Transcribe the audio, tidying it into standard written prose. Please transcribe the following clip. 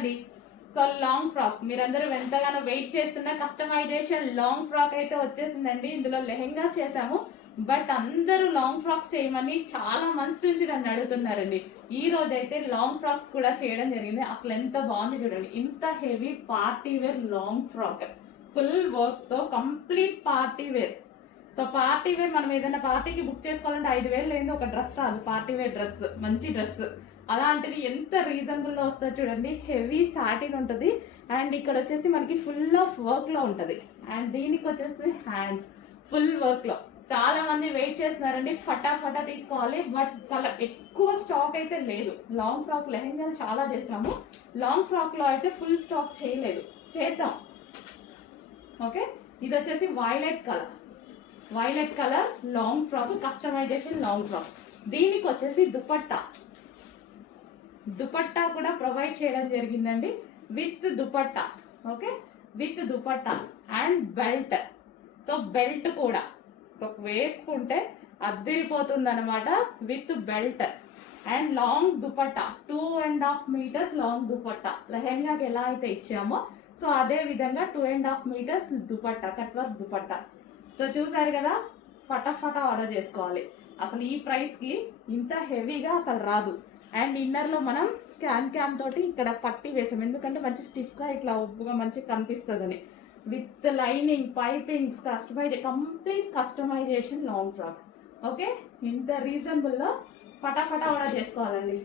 అండి. So long frock మీరందరూ ఎంతగానో వెయిట్ చేస్తున్న కస్టమైజేషన్ లాంగ్ ఫ్రాక్ అయితే వచ్చేసిందండి. ఇందులో లెహెంగాస్ చేసాము, బట్ అందరూ లాంగ్ ఫ్రాక్స్ చేయమని చాలా మంత్స్ నుంచి నన్ను అడుగుతున్నారండి. ఈ రోజు అయితే లాంగ్ ఫ్రాక్స్ కూడా చేయడం జరిగింది. అసలు ఎంత బాగుంది చూడండి, ఇంత heavy party wear long frock, full work తో complete party wear. So party wear మనం ఏదైనా పార్టీకి బుక్ చేసుకోవాలంటే 5,000 లేని ఒక డ్రెస్ రాదు. పార్టీ వేర్ డ్రెస్, మంచి డ్రెస్, అలాంటిది ఎంత రీజనబుల్ లో వస్తుంది చూడండి. హెవీ సాటిన్ ఉంటుంది అండ్ ఇక్కడ వచ్చేసి మనకి ఫుల్ ఆఫ్ వర్క్ లో ఉంటుంది. అండ్ దీనికి వచ్చేసి హ్యాండ్స్ ఫుల్ వర్క్ లో. చాలా మంది వెయిట్ చేస్తున్నారండి, ఫటాఫటా తీసుకోవాలి, బట్ చాలా ఎక్కువ స్టాక్ అయితే లేదు. లాంగ్ ఫ్రాక్ లెహెంగాలు చాలా చేసాము, లాంగ్ ఫ్రాక్ లో అయితే ఫుల్ స్టాక్ చేయలేదు, చేద్దాం. ఓకే, ఇది వచ్చేసి violet colour, violet colour long frock, customisation long frock. దీనికి వచ్చేసి దుపట్టా కూడా ప్రొవైడ్ చేయడం జరిగిందండి, with dupatta. Okay, with dupatta and belt. So belt కూడా సో వేసుకుంటే అద్దరిపోతుంది అనమాట, with belt and long dupatta. 2.5 metres long dupatta. లెహెంగాకి ఎలా అయితే ఇచ్చామో సో అదే విధంగా 2.5 metres dupatta, cut work dupatta. So చూసారు కదా, ఫటాఫటా ఆర్డర్ చేసుకోవాలి. అసలు ఈ ప్రైస్ కి ఇంత హెవీగా అసలు రాదు. అండ్ ఇన్నర్ లో మనం క్యామ్ తోటి ఇక్కడ పట్టి వేసాం, ఎందుకంటే మంచి స్టిఫ్ గా ఇట్లా ఉబ్బుగా మంచి కనిపిస్తుందని. With lining, pipings, complete customization long frock. Okay, ఇంత రీజనబుల్ లో ఫటాఫటా ఆర్డర్ చేసుకోవాలండి.